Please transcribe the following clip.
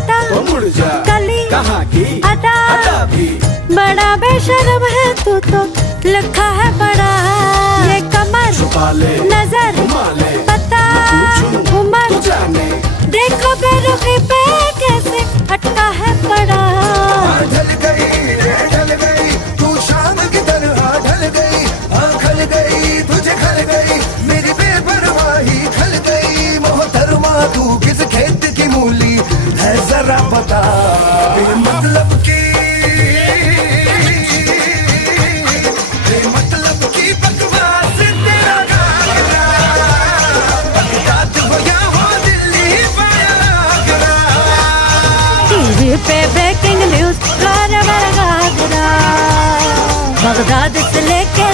हटा तो मुड़ जा, कली कहाँ की अदा अदा भी। बड़ा बेशरम है तू तो लिखा है बड़ा। ये कमर छुपा ले नजर घुमा ले, पता पूछूं उमर तू जाने। देखो बेरुखी पे कैसे अटका है पड़ा। ढल गई रे ढल गई तू शाम की तरह ढल गई। खल गई तुझे खल गई मेरी बेपरवाही खल गई। मोहतरमा तू किस खेत की मूली है जरा पता। मतलब की मतलब की बकवास तेरा गाना। बगदाद हो या हो दिल्ली आगरा। टीवी पे ब्रेकिंग न्यूज बगदाद से लेके